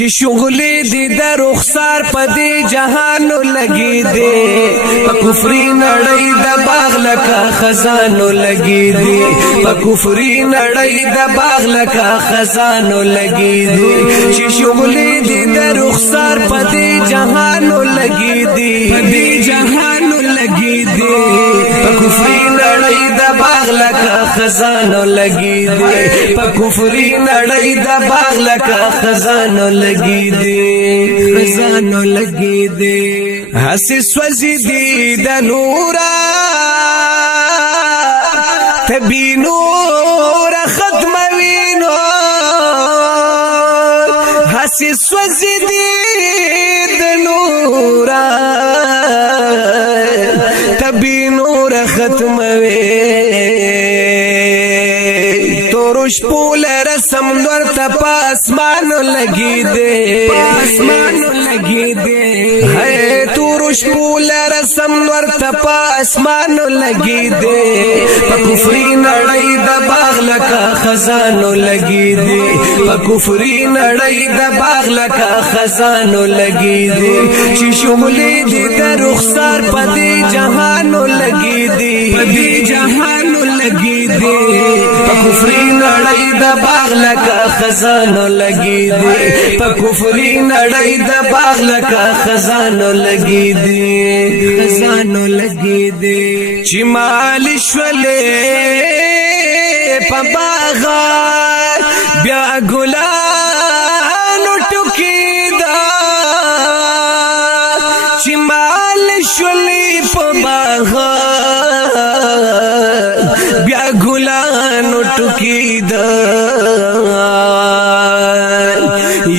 چې شغلې دي د رخسار په دې جهانو لګي دي په کفري نړۍ د باغ لکه خزانو لګي دي په کفري نړۍ د باغ لکه خزانو لګي دي چې شغلې دي د رخسار په دې جهانو لګي دي په دې جهانو لګي دي په کفري نړۍ د باغ لکه خزانو لګي دي په کفري نړۍ د باغ لکه خزانو لګي دي خزانو لګي دي هسې سوځي دي د نورا تبي نور ختموي نو هسې سوځي دي د نورا تبي نور ختموي تورش پول رسم نور تا پاسمانو لگی دے پاسمانو لگی دے ہے تورش پول رسم نور تا پاسمانو لگی دے پا کفری نڑی دا باغ لکا خزانو لگی دے پا کفری نڑی دا باغ لکا خزانو لگی دے چی شمولی دی دا رخسار پا دی جہانو لگی دے پا دی جہانو لگی دے پا کفری نړۍ د باغ لکه خزانو لګي دي په کفري نړۍ د باغ لکه خزانو لګي دي خزانو لګي دي چې مال شولې په باغ بیا ګلانو ټوکی دا چې مال شولې په باغ بیا ګلانو ټوکی دا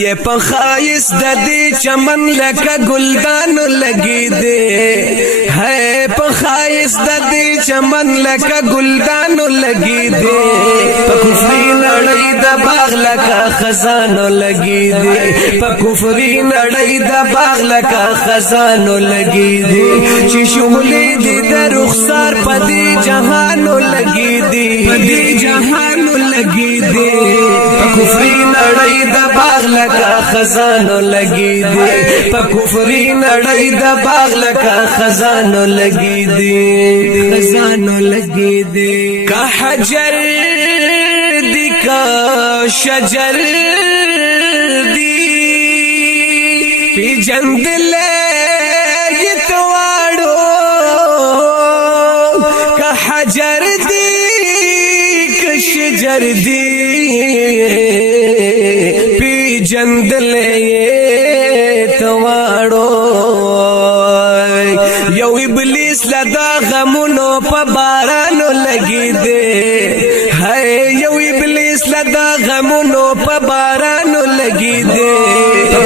یہ پخایس د دې چمن لکه ګلدانو لګي دي ہے پخایس د دې چمن لکه ګلدانو لګي دي په کفري نړۍ د باغ لکه خزانو لګي دي په کفري نړۍ د باغ لکه خزانو لګي دي چې شمولې دي د رخسار په دې جهانو لګي دي په دې جهانو لګي دي په کفري نړۍ د باغ لکه خزانو لګي دي په کفري نړۍ د باغ لکه خزانو لګي دي خزانو لګي دي کا حجر دی کا شجر دی پی جندلې یتواړو کا حجر دی کا شجر دی جندلې تواړو یو ابلیس لدا غمونو په بارانو لګي دي ہے یو ابلیس لدا غمونو په بارانو لګي دي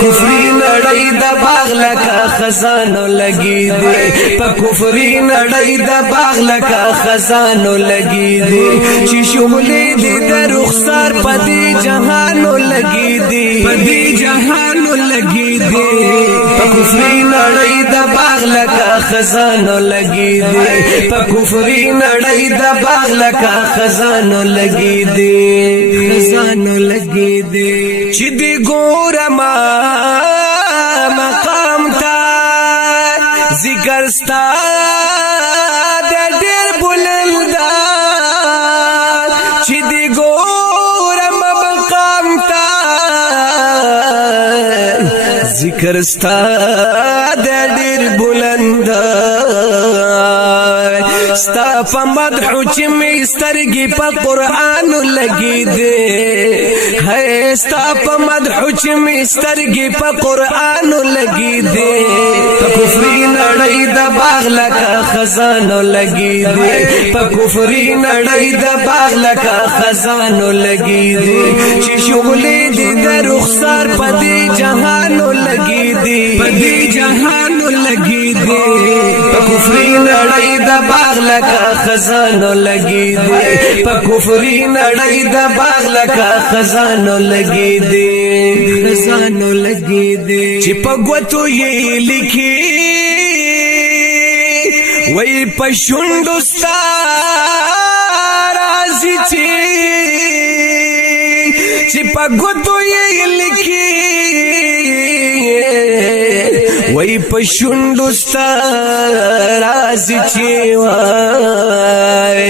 کفري نړۍ د باغ لکه خزانو لګي دي په کفري نړۍ د باغ لکه خزانو لګي دي چې شمولې دي د رخسار په دې جهانو لګي دي په دې جهانو لګي دي په کفري نړۍ د باغ لکه خزانو لګي دي په کفري نړۍ د باغ لکه خزانو لګي دي خزانو لګي دي چې دی ګورما مقام تا ذکر ستا د ډېر بلند چې دی ګورما مقام تا ذکر ستا د ډېر بلند ستا په مدح چې مې سترګې په قرآن لګي دي ہے ستا په مدح چې مې سترګې په قرآن لګي دي په کفري نړۍ د باغ لکه خزانو لګي دي په کفري نړۍ د باغ لکه خزانو لګي دي چې شغلې دي د رخسار په دې جهانو لګي دي په دې جهانو لګي دي په کفري نړۍ د باغ لکه خزانو لګي دي په کفري نړۍ د باغ لکه خزانو لګي دي خزانو لګي دي چې په ګوتو یې لیکي وای په شونډو ستا راځي چې په ګوتو یې لیکي پشوندو ستا رازی چی وای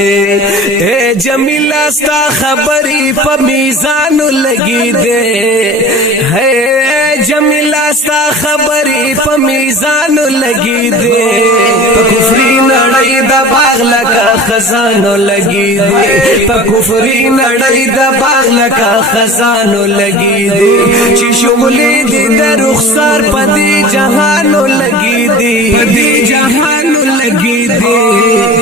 اے جمیلا ستا خبری پا میزانو لگی دے ہے جمیلا ستا خبری پا میزانو لگی دے پا کفری نڑی دا باغ لکا خزانو لگی دے پا کفری نڑی دا باغ لکا خزانو لگی دے چی شغلی دی دا رخصار پا دی جہانو لگی دی پا دی جہانو لگی دی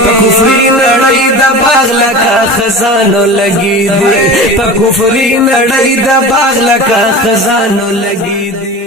پا کفری نڑی دا باغ لکا خزانو لگی دی پا کفری نڑی دا باغ لکا خزانو لگی دی